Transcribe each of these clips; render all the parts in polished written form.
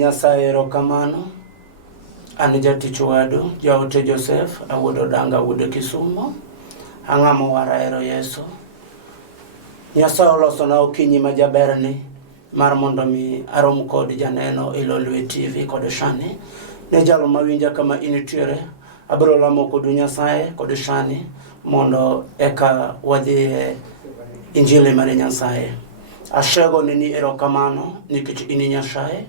Nyasaye erokamano. An jatich wadu, jaote Joseph, awuodo danga wuode Kisumo. Ang'amo warahero Yesu. Nyasaye olosona okinyi majaberni mar mondo mi arom kod janeno Ilolwe TV kod Shani. Ne jalo mawinja kama initiere, abiro lamo kod Nyasaye kod Shani mondo eka wadhi injili mar Nyasaye. Ashego ni erokamano nikech ini Nyasaye.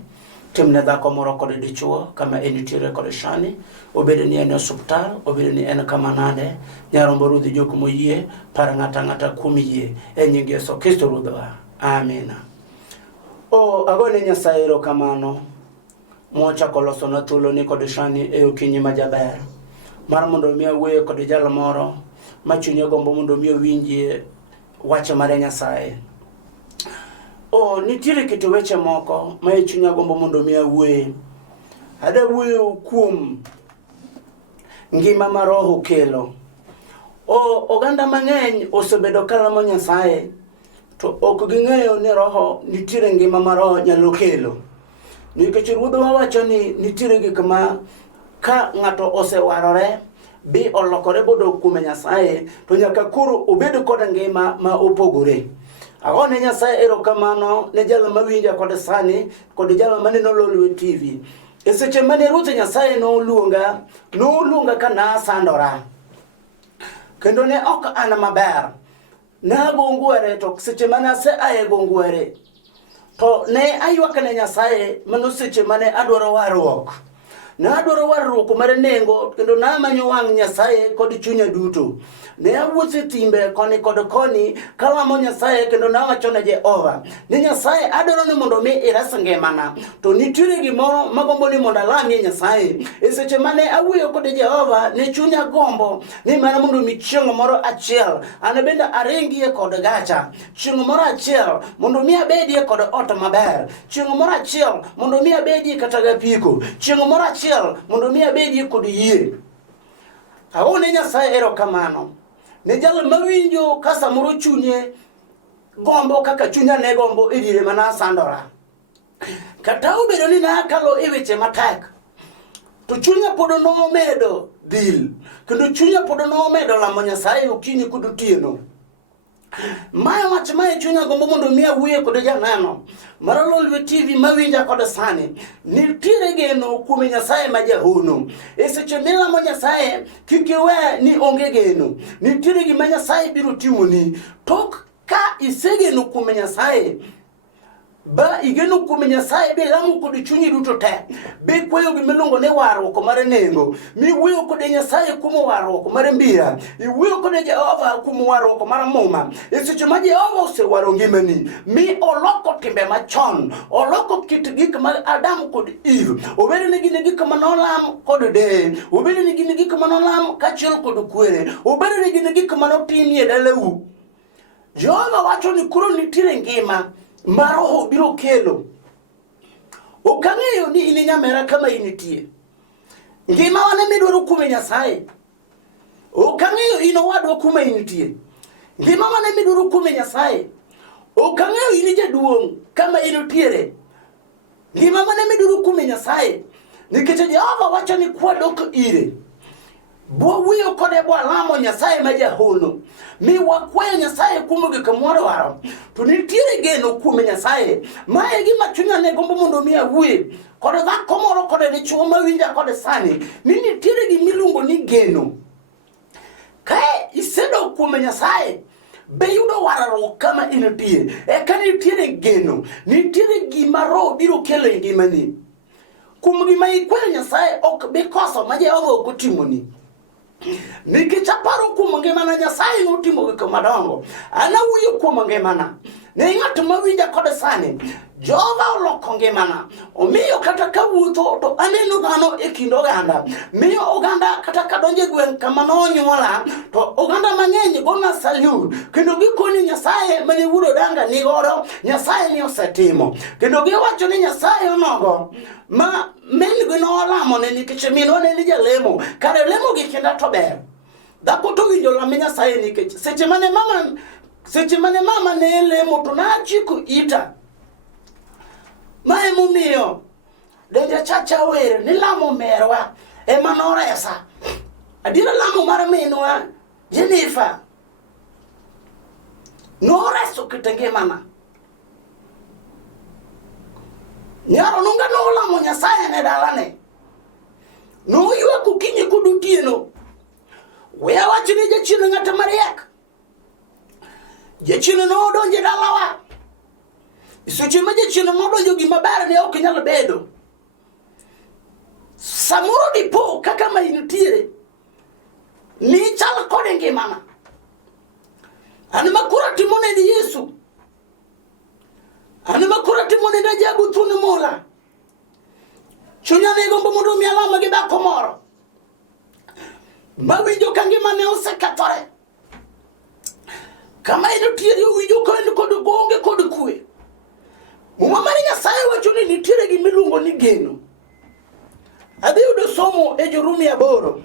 Timne dhako moro kod dichuo kama initiere kod Shani, obedo ni en osuptal, obedo ni en kama nade, nyarombo rudhi jok moyie, para ng'ata kuom yie, e nying Yesu Kristo Ruodhwa. Amina. Agone Nyasaye erokamano mochako losona thuolo ni kod Shani e okinyi majaber mar mondo mi awuoyo kod jal moro ma chunye gombo mondo mi owinjie wach mar Nyasaye. Nitiere kit weche moko ma chunya gombo mondo mi awuoye. Ada wuoyo kuom ngima mar roho kelo. Oganda mang'eny osebedo kalamo Nyasaye to ok ging'eyo ni roho nitiere ngima mar roho nyalo kelo. Nikech Ruodhwa wacho ni nitiere gik ma ka ng'ato osewarore bi olokore bodo kuom Nyasaye to nyaka koro obed kod ngima ma opogore. Agone Nyasaye erokamano ne jalo mawinja kod sani kod jalo maneno Ilolwe TV. E seche mane Ruoth Nyasaye noluonga ka nasandora. Kendo ne ok an maber. Nagongwere to seche mane aye gongwere. To ne aywak ne Nyasaye mano seche mane adwaro warruok. Nadwaro warruok mar nengo kendo namanyo wang' Nyasaye kod chunya duto. Ne awuotho timbe koni kod koni kalamo Nyasaye kendo nawacho ne Jehova ni Nyasaye adwaro ni mondo mi iras ngimana. To nitiere gimoro magombo ni mondo alamie Nyasaye. E seche mane awuoyo kod Jehova ne chunya gombo ni mana mondo mi chieng' moro achiel an bende aringie kod gacha. Chieng' moro achiel mondo mi abedie kod ot maber. Chieng' moro achiel mondo mi abedie kata gapiko. Chieng' moro achiel mondo mi abedie kod yie. Agone Nyasaye erokamano. Ne jalo mawinjo ka samoro chunye gombo kaka chunya ne gombo e diere mana sandora. Kata obedo ni nakalo e weche matek. To chunya pod nomedo dhil. Kendo chunya pod nomedo lamo Nyasaye okinyi kod otieno. Maya wach mae chunya gombo mondo mi awuoye kod janeno mar Ilolwe TV mawinja kod sani. Nitiere geno kuom Nyasaye ma jahono. E seche milamo Nyasaye kik iwe ni onge geno. Nitiere gima Nyasaye biro timoni. Tok ka isegeno kuom Nyasaye ba igeno kuom Nyasaye be lamo kod chunyi duto te. Be kwayo gimiluongo ni warruok mar nengo. Mi wuoyo kod Nyasaye kuom warruok mar mbira. Iwuoyo kod Jehova kuom warruok mar muma. E seche ma Jehova osewaro ngimani, mi oloko timbe machon, oloko kit gik mag Adam kod Eve. Obedo ni gin gik manolam kod de, obedo ni gin gik manolam kachiel kod kwere, obedo ni gin gik manotimie dalau. Jehova wacho ni kuro nitiere ngima ma roho biro kelo. Okang'eyo ni ini nyamera kama initie. Ngima wane midwaro kuom Nyasaye. Okang'eyo ino wadwa kuma initie. Ngima wane midwaro kuom Nyasaye. Okang'eyo ini jaduong' kama initiere. Ngima wane midwaro kuom Nyasaye. Nikech Jehova wacho ni kwadok ire. Bwawuoyo kode bwalamo Nyasaye ma jahono. Mi wakwayo Nyasaye kuom gik mwadwaro. To nitiere geno kuom Nyasaye. Mae gima chunya ne gombo mondo mi awuoye. Kod dhako moro kod dichuo mawinja kod sani. Ni nitiere gimiluongo ni geno. Kae isedok kuom Nyasaye. Be yudo warruok kama initie. Eka nitiere geno. Nitiere gima roho biro kelo e ngimani. Kuom gima ikwayo Nyasaye ok bi koso ma Jehova ok otimoni. Nikech aparo kuom ngimana Nyasaye notimo gik madongo. An awuoyo kuom ngimana. Ne ng'at mawinja kod sani. Jehova oloko ngimana. Omiyo kata kawuotho to aneno dhano e kind oganda. Miyo oganda kata kadonje gweng' kama nonyuola to oganda mang'eny gona salute. Kendo gikoni Nyasaye mane wuoro danga nigodo, Nyasaye ni osetimo. Kendo giwacho ni Nyasaye onogo ma men gino olamo ne nikech minwa ne ni jalemo. Kare lemo gi kenda to ber. Dhako to winjo lame Nyasaye nikech seche mane mama ne lemo to na chiko ita. Mae momiyo dende chacha were ni lamo merwa emanoresa adira lamo mar minwa Jennifer noreso kitenge mama nyaro nunga no lamo Nyasaye ne dalane no yue kukinyi kudutieno wea wachini jachino ngata mariek jachino no donje dalawa isuche ma jachino no donjo gima ber ne ok nyalo bedo samuro dipo kaka ma inutiere ni chal kode ngimana ani makura timone ni Yesu ani makura timone na jabu tuni mola chunya ne gombo mondo mi alama gi ba komoro mawinjo kangimane osekethore kama inutiere winjo kendo kod gonge kod kwe Muma mari Nyasaye wacho ni nitiere gi miluongo ni geno. Adhi yudo somo e Jorumi 8.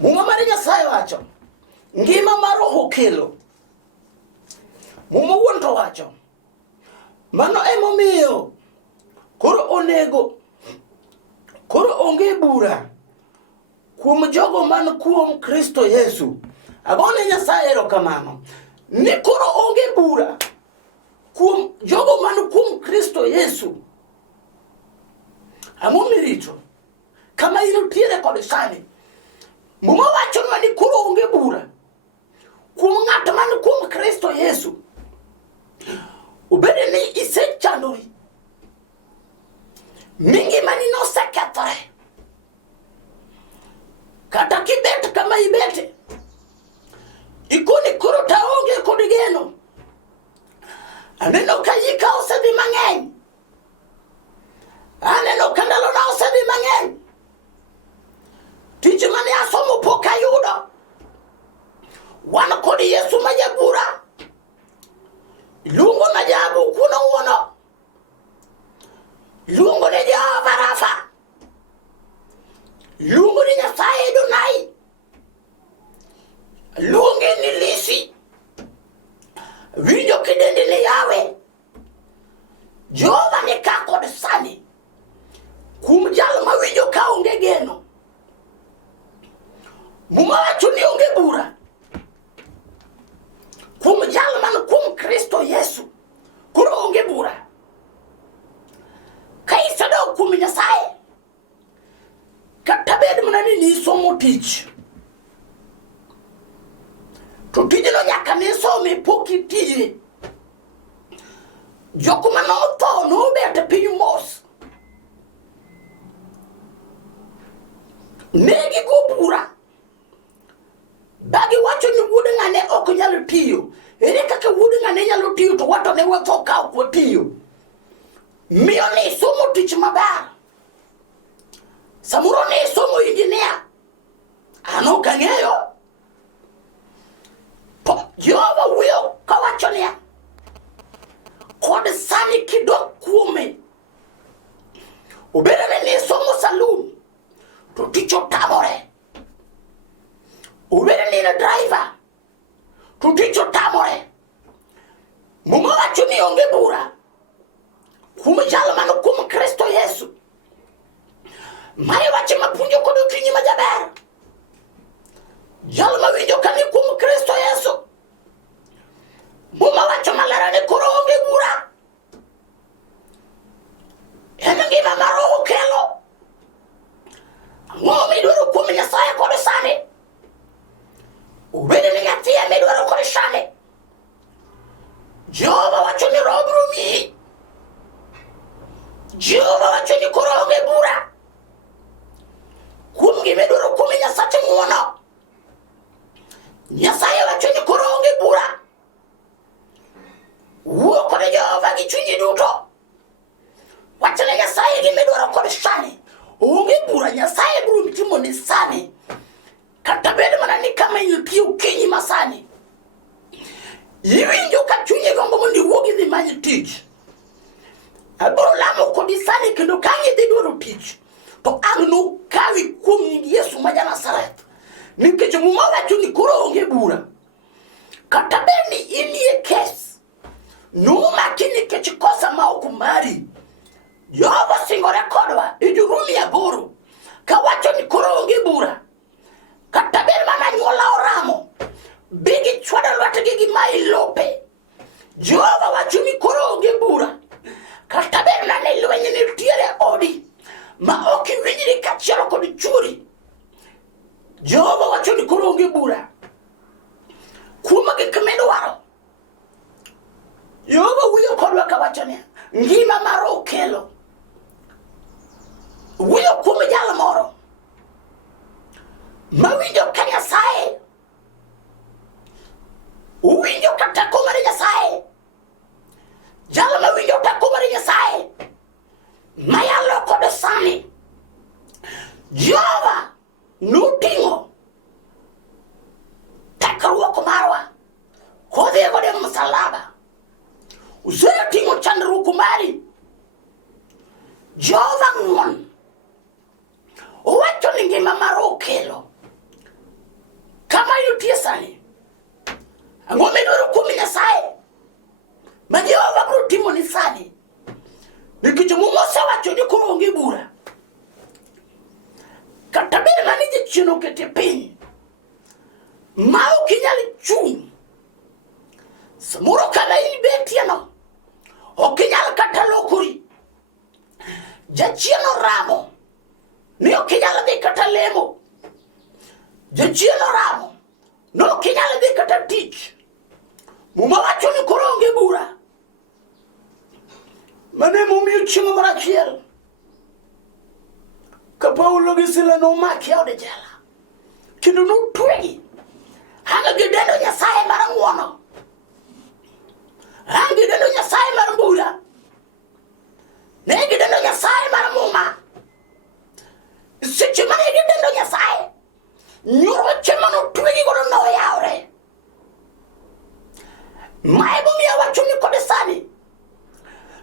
Muma mari Nyasaye wacho ngima mar roho kelo. Muma wuon to wacho mano emomiyo koro onge bura kuom jogo man kuom Kristo Yesu. Agone Nyasaye erokamano ni koro onge bura kuom jogo man kuom Kristo Yesu. Amomirito kama inutiere kod sani muma wacho ni koro onge bura kuom ng'at man kuom Kristo Yesu. Ubede ni isechandori mingi mani no sekethore kata kibet kama ibete ikoni koro taonge kod geno. Aneno kayika osedhi mang'eny. Aneno kandalo na osedhi mang'eny. Tich mane asomo pok ayudo. Wan kod Yesu ma jabura. Luongo na jabu kuno wuono. Luongo ne Jehova Rafa. Luongo ne Nyasaye Donai. Luongo ni Lisi. Winjo kidende ne yawe. Jehova ne ka kod sani. Kum jal ma winjo ka onge geno. Muma wacho ni onge bura kum jal man kum Kristo Yesu. Kuro onge bura. Kaisa do kum Nyasaye. Kata bed mana ni somo tich. To tijino nyaka ni somi poki tije. Joko mano to no bete pinyu mos. Negi go bura. Bagi wacho ni wude ngane ok nyalo tiyo. Ere kaka wude ngane nyalo tiyo to wato ne wato ka ok tiyo. Miyo ni somo tich maber. Samuro ni somo engineer. Ano kangeyo. Jehova wuyo kawacho niya kod sani kidok kuome ubedane ni somo saloon to tich otamore. Ubedane ni driver to tich otamore. Muma wacho ni onge bura kuom jal man kuom Kristo Yesu. Mari wacho mapunjo kod okinyi majaber. Jal ma winjo kani kuom Kristo Yesu. Muma wacho malara ne koro onge bura. Ema ngima mar roho kelo. Ang'o midwaro kuom Nyasaye kod sani. Ubede ni ng'atiye midwaro kod sani. Jehova wacho ni roho biro miyi. Jehova wacho ni koro onge bura kuom gima idwaro kuom Nyasache ng'uono. Nyasaye wacho ni koro onge bura. Wuo kod Jehova gi chunyi duto. Wacho ni Nyasaye gima idwaro kod sani. Onge bura Nyasaye biro timo ni sani. Kata bed mana ni kama inutiyo okinyi masani. Iwinjo ka chunyi gombo mondo iwuog idhi manyo tich. Abiro lamo kodi sani kendo kanyi idhi dwaro tich. To ang' nokawi kuom nying Yesu ma Janazareth. Nikech muma wacho ni koro onge bura. Kata bed ni inie kes. Nomaki nikech kosa ma ok mari. Jehova singore kodwa e Jurumi 8 kawacho ni koro onge bura kata ber mana nyuola oramo bigi chwado lwetgi gi mai lope. Jehova wacho ni koro onge bura kata ber mana lweny ni tiere odi ma ok iwinjri kachielo kod churi. Jehova wacho ni koro onge bura kuom gik midwaro. Jehova wuoyo kodwa kawacho ni ngima mar okelo wuoyo kuom jal moro mawinjo ka Nyasaye winjo ka teko mar Nyasaye, jal mawinjo teko mar Nyasaye mayalo kod sani. Jehova noting'o tekruok marwa kodhi kode msalaba, oseting'o chandruok mari. Jehova ng'won owacho ni ngima mar okelo kama yutie sani. Ang'o midwaro kuom Nyasaye ma Jehova biro timo ni sani? Nikech mosewacho ni koro onge bura kata ber mane jachien okete piny ma ok inyal chung'. Samoro kama in betie no ok inyal kata lokori. Jachien oramo ni ok inyal dhi kata lemo. Jachien oramo ni ok inyal dhi kata tich. Muma wacho ni koro onge bura. Mane momiyo chieng' mar achiel ka Paulo gi Sila nomaki od jela kendo notwegi. Ang' gidendo Nyasaye mar ng'wono, ang' gidendo Nyasaye mar bura, ne gidendo Nyasaye mar muma. Seche mane gidendo Nyasaye, nyoroche manotwegi godo noyawre. Mae momiyo wacho ni kod sani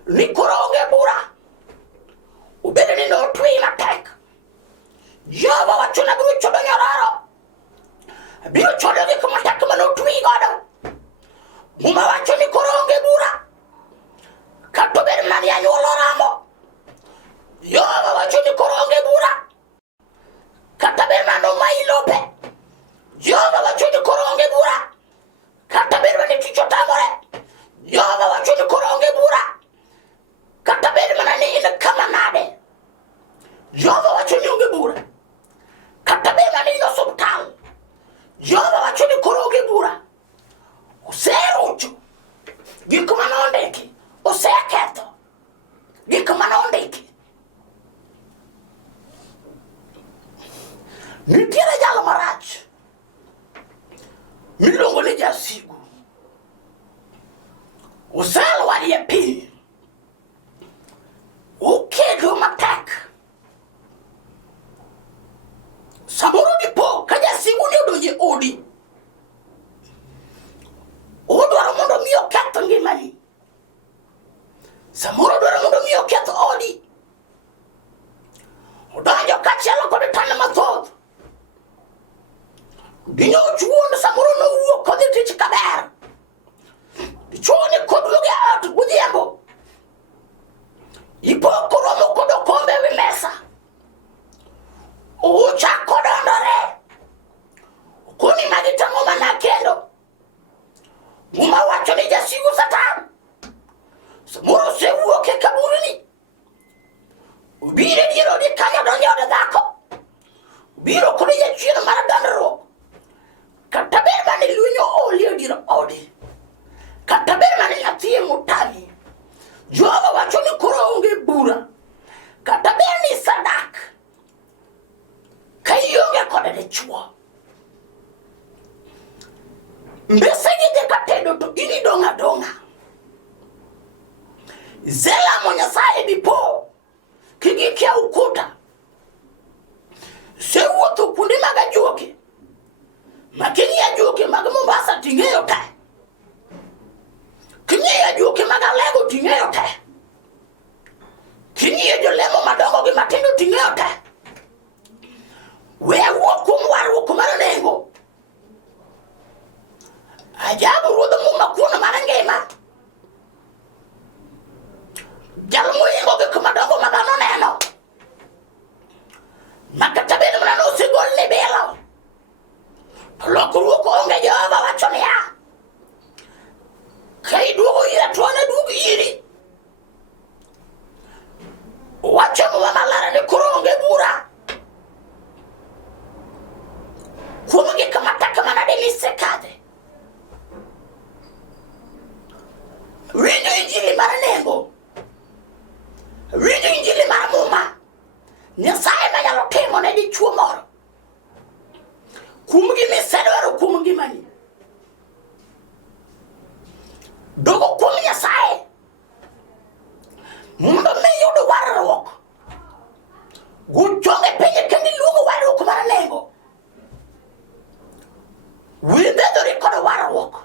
ni koro onge bura, obedo ni notwegi matek. Jehova wacho ni abiro chodo nyororo, abiro chodo gik matek manotwegi godo. Muma wacho ni koro onge bura kata obedo mane anyuola oramo. Jehova wacho ni koro onge bura kata ber mana omai lope. Jehova wacho ni koro onge bura kata ber mana tich otamore. Jehova wacho ni koro onge bura kata ber mana ni in kama nade. Jehova wacho ni onge bura kata ber mana in osuptal. Jehova wacho ni koro onge bura. Oserucho gik manondiki, oseketho gik manondiki. Nitiere jalo marach miluongo ni jasigu. Oselwari e piny, okedo matek. Samoro dipo ka jasigu ni odonje odi, odwaro mondo mi oketh ngimani. Samoro dwaro mondo mi oketh odi, odonjo kachielo kod tana mathoth. Dinyo chuon samoro nowuok kodhi tich kaber, dichuoni kod luge ot godhiambo, ipoko romo kod okombe wi mesa, ochako dondore okoni magi tang'o mana kendo. Muma wacho ni jasigu Satan samoro osewuok e kaburini, obiro e dier odi kanyo donjo od dhako, obiro kod jachien mar dandruok. Kata ber mane lwenyo oli e dier odi, kata ber mane nyathi motami. Jehova wacho ni koro onge bura kata ber ni sadak ka ionge kod dichuo. Mbese gidhi katedo to in idong' adong'a. Iselamo Nyasaye dipo kigikia ukuta. Sewuotho kuonde mag ajuoke, making'i ajuoke mag Mombasa ting'eyo te, king'i ajuoke mag Alego ting'eyo te, king'i jolemo madongo gi matindo ting'eyo te. We wuok kuom warruok mar nengo. Ajabu ruodh muma kuno mar ngima, jal mohingo gik madongo wacho malara ni kuronge bura kumungi kamata kamana de lisekade winyo injili maranengo winyo injili maramuma nyasaye manyalo timo ne dichuo moro kumungi misedwaro kumungi mani dogo kuom nyasaye mondo mi yudo warruok guchonge penye kendi luongo warruok mar nengo widhedhori kod warruok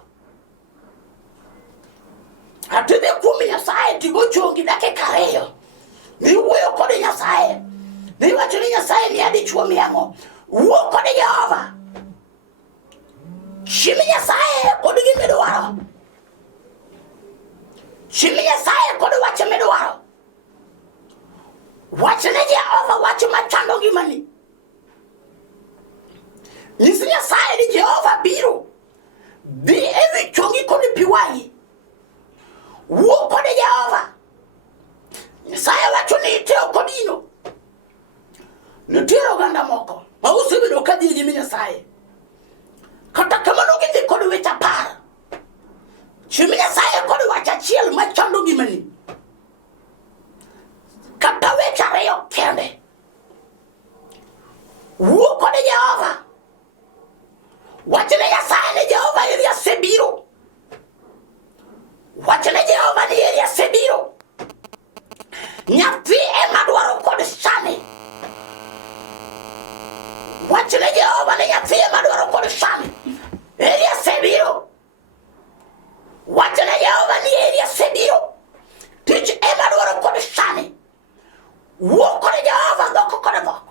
atidhi kuom nyasaye tigo chongi dakika ariyo niwuoyo kod nyasaye niwacho ni nyasaye ni adichuo miang'o wuo kod Jehova chimi nyasaye kod gimidwaro chimi nyasaye kod wache midwaro wachne Jehova wache machando ngimani nyisi nyasaye ni Jehova biro dhi ewi chongi kod pi wang'i wuo kod Jehova nyasaye wacho ni iteo kod ino nitiere oganda moko ma osebedo ka dhi nyime nyasaye kata kamano gidhi kod weche apar chimi nyasaye kod wach achiel machando ngimani kata weche ariyo kende wuo kod Jehova wachne nyasaye ni Jehova eri asebiro wachne Jehova ni eri asebiro nyathi ema dwaro kod sani wachne Jehova ni nyathi ema dwaro kod sani eri asebiro wachne Jehova ni eri asebiro tich ema dwaro kod sani wuo kod Jehova dhoko kod dhok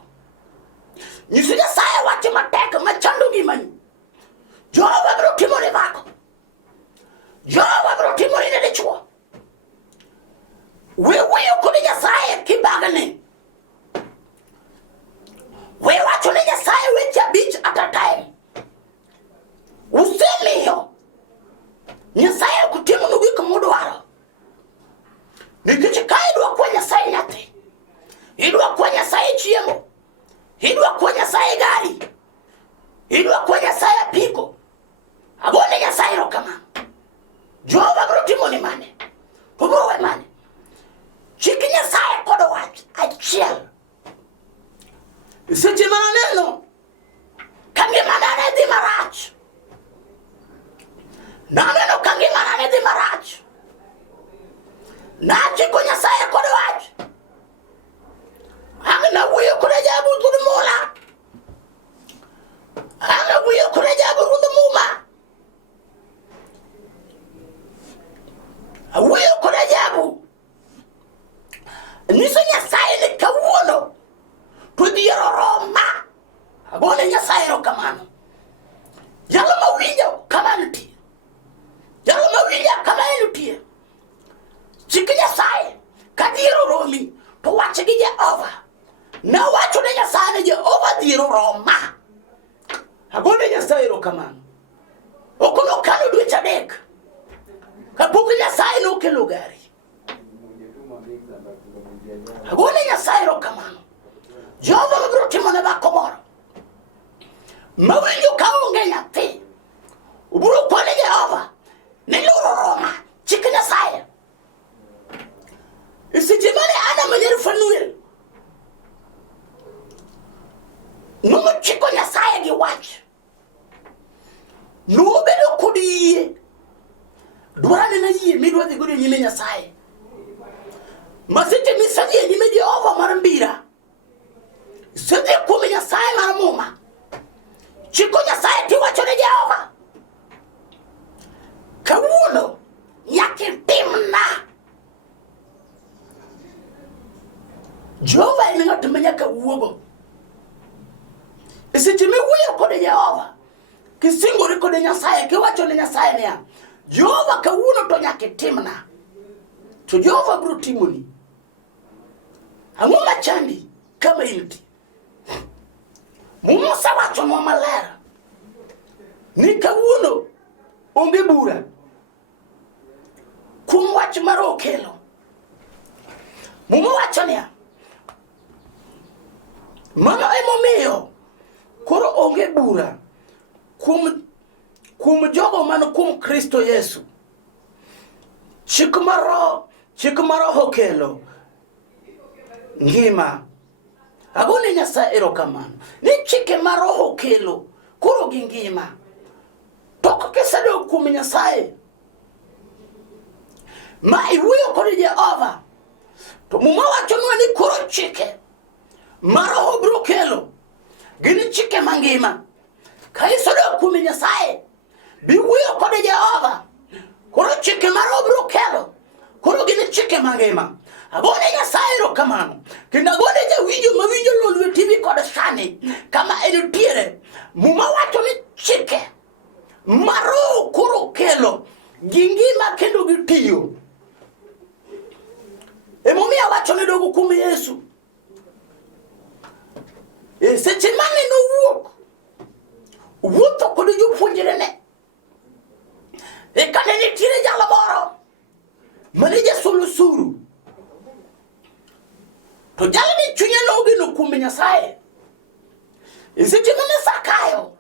nyisi nyasaye wache matek machando ngimani Jehova biro timone dhako Jehova biro timone ne dichuo we wuoyo kod nyasaye kibagane we wacho ne nyasaye weche abich at a time usemiyo nyasaye kutimonu gik mudwaro nikech ka idwa kwa nyasaye nyathi idwa kwa nyasaye chiemo idwa kwa nyasaye gari idwa kwa nyasaye apiko agone nyasaye rokamano Jehova biro timoni mane to biro we mane chik nyasaye kod wach achiel seche mananeno ka ngimana ne dhi marach naneno ka ngimana ne dhi marach nachiko nyasaye kod wach ang' nawuoyo kod Ajabu kod Mula ang' nawuoyo kod Ajabu ruodh Muma awuoyo kod Ajabu nyiso nyasaye ni kawuono to dhier oroma agone nyasaye erokamano jalo mawinjo kama nitie jalo mawinjo kama nitie chik nyasaye ka dhier oromi to wach gi Jehova na wacho ne nyasaye ni Jehova dhier oroma agone nyasaye erokamano okono kano dweche adek kapok nyasaye nokelo gari agone nyasaye erokamano Jehova mabiro timone dhako moro mawinjo ka onge nyathi ubiro kwane Jehova ni luro roma chik nyasaye seche mane Ana manyar Fanuel nochiko nyasaye gi wach nobedo kod yie dwarane na yie midwa dhi godo nyime nyasaye masete misadhi nyime Jehova mar mbira sedhi kuom nyasaye mar muma chiko nyasaye tiwacho ne Jehova kawuono nyaka itimna Jehova en ng'at ma nyaka wuogo seche miwuoyo kod Jehova kisingori kod nyasaye kiwacho ne nyasaye niya Jehova kawuono to nyaka itimna to Jehova biro timoni ang'o machandi kama inti Musa wacho nwa maler ni kawuono onge bura kuom wach mar okelo Mumo wacho niya Mano emomiyo koro onge bura kuom jogo man kuom Kristo Yesu. Chik mar Roho kelo ngima. Agone Nyasaye erokamano ni chike mar Roho kelo koro gi ngima. Tok kisedok kuom Nyasaye ma iwuoyo kod Jehova, to Muma wachonwa ni koro chike mar Roho biro kelo gin chike mangima. Ka isedok kuom Nyasaye biwuoyo kod Jehova, koro chike mar Roho biro kelo koro gin chike mangima. Agone Nyasaye erokamano kendo agone jawinjo mawinjo Lolwe TV kod sani kama entiere. Muma wacho ni chike mar Roho koro kelo gi ngima kendo gi tiyo. Emomiyo wacho ni dogo kuom Yesu. Seche mane no wuotho kod jopuonjre ne, kane nitiere jalo moro mane jasolo osuru, to jalo ni chunye nogeno kuom Nyasaye. Seche mane Zakayo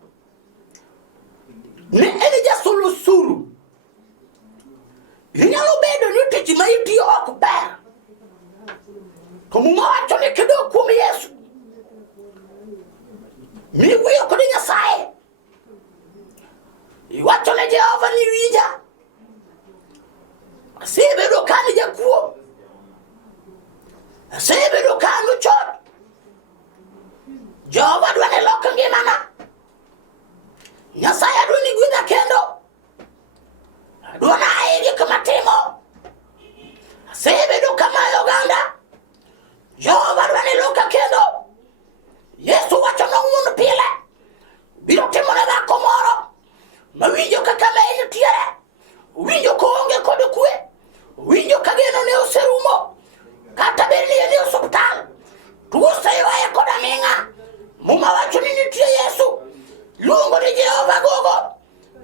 ne en jasolo osuru, inyalo bedo ni tich ma itiyo ok ber, to Muma wacho ni kidok kuom Yesu miwuoyo kod Nyasaye, iwacho ne Jehova ni winja, asebedo ka an jakuo, asebedo ka an chot, Jehova dwa ni lok ngimana, Nyasaye adwa ni gwedha kendo, adwa ni ae gik matimo, asebedo kamayo oganda, Jehova dwa ni loka kendo. Yesu wacho nong'un pile biro timone dhako moro mawinjo kaka me entiere, winjo koonge kod kwe, winjo ka geno ne oserumo, kata bed ni en e osuptal, tuo oseywaye kod aming'a. Muma wacho ni nitie Yesu luongo ni Jehova Gogo,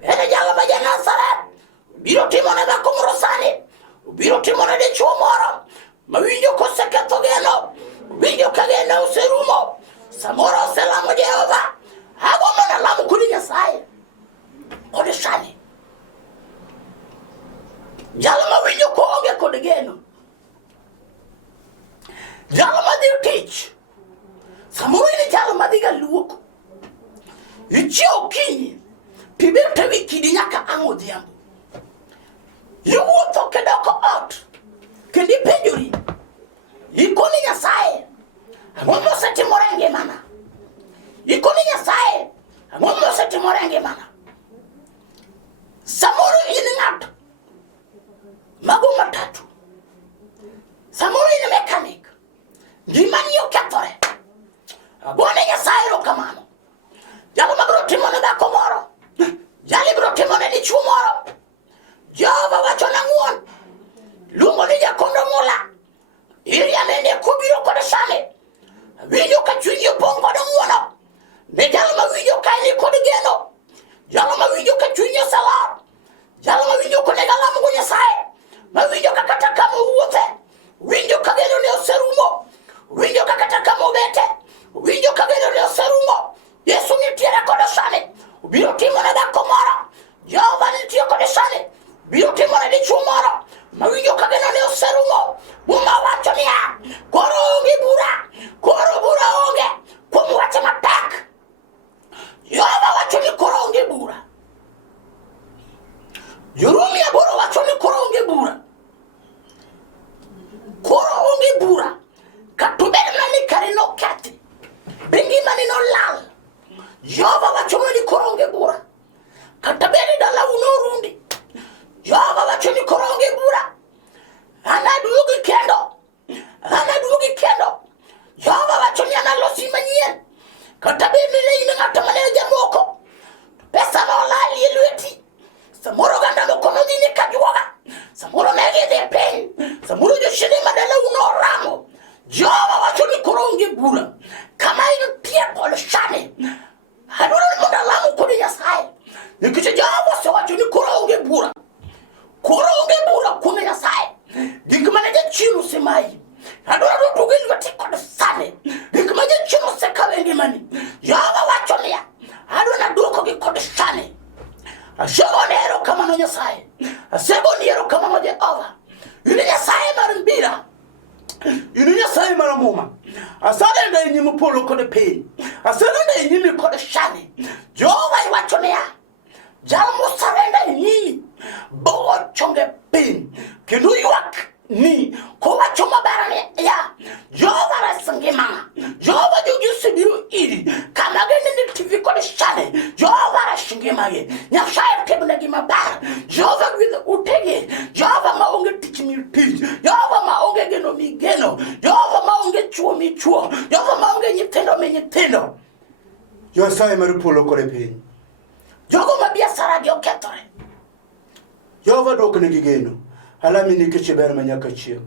en jalo ma Ja-Nazareth, biro timone dhako moro sani, biro timone dichuo moro mawinjo koseketho geno, winjo ka geno oserumo, samoro oselamo Jehova. Agombo na lamo kod Nyasaye kod sani, jalo mawinjo koonge kod geno, jalo madhi tich, samoro in jalo madhi ga luoko, ichiew okinyi pibiro tewi kidi nyaka ang' odhiambo, iwuotho kedoko ot kendo ipenjori, ikoni Nyasaye ang'o mosetimore e ngimana, ikoni Nyasaye ang'o mosetimore e ngimana. Samoro in ng'ato mago matatu, samoro in mekanik, ngimani okethore, agone Nyasaye erokamano, jalo mabiro timone dhako moro, jalo biro timone dichuo moro, Jehova wacho nang'uon, luongo ni Jakondo Mula, iriamende kubiro kod sani, winjo ka chunyi opong' kod ng'uono ne jalo mawinjo ka en kod geno, jalo mawinjo ka chunyi oselor, jalo mawinjo konego alam go Nyasaye, mawinjo ka kata kama owuothe, winjo ka geno ne oserumo, winjo ka kata kama obete, winjo ka geno ne oserumo. Yesu nitiere kod sani, biro timone dhako moro, Jehova nitie kod sani, biro timone dichuo moro mawinjo ka geno ne oserumo. Muma wacho niya, koro onge bura, koro bura onge kuom weche matek. Jehova wacho ni koro onge bura. Jorumi 8 wacho ni koro onge bura, koro onge bura. Kata bed mana ni kare nokethi, ngimani nolal, Jehova wacho ni koro onge bura. Kata bed dalau norundi, Jehova wacho ni koro onge bura. Anaduogi kendo, Jehova wacho ni analosi manyien. Kata bed ni in ng'ato mane jamoko, pesa nolal e lweti, samoro ganda moko nodhi ne kajuoga, samoro ne gidhi piny, samoro joshede madalau noramo. Jehova wacho ni koro onge bura. Kama intie kod sani, adwaro ni mondo alamo kod Nyasaye, nikech Jehova osewacho ni koro onge bura, koro onge bura kuom Nyasaye. Gik mane jachien osemayi, adwaro ni oduog e lweti kod sani, gik ma jachien osekalo Asalenda inyimi polo kode piny. Asalenda inyimi kode shani. Jehova iwachonea. Jalmo sarenda inyimi. Bogo chonge piny. Kendo yuak ni kowacho maber ya. Jehova resngima. Jehova jogisibiro iri. Kama gini ni TV kode shani. Jehova resngima ye. Nyasaye tebnegi maber. Jehova gwidho utegi. Jehova maonge tich mi tich. Jehova maonge geno mi geno. Jehova maonge chuo mi chuo. Jehova maonge nyithindo mi nyithindo. Nyasaye mar polo kode piny. Jogo ma biashara gi okethore. Jehova dwoknegi geno. Alami nikech ber manyaka chieng'.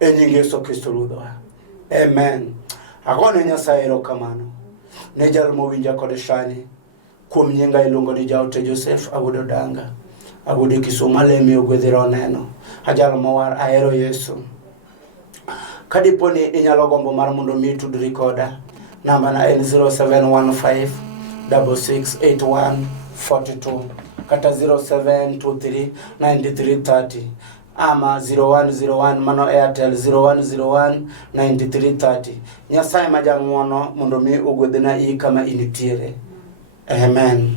E nying Yesu Kristo Ruodhwa. Amen. Agone Nyasaye erokamano. Ne jal mowinja kod shani. Kuom nyinga iluongo ni Jaote Joseph Awuodo Danga. Awuode Kisumu alemi ogwedhira oneno. Ajal mowar ahero Yesu. Kadiponi inyalo gombo mar mondo mi tudri koda. Namba na en 0715 668142 kata 0723 9330 ama 0101 mano Airtel 0101 9330. Nyasaye majang'wono mondo mi ogwedhna i kama initiere. Amen.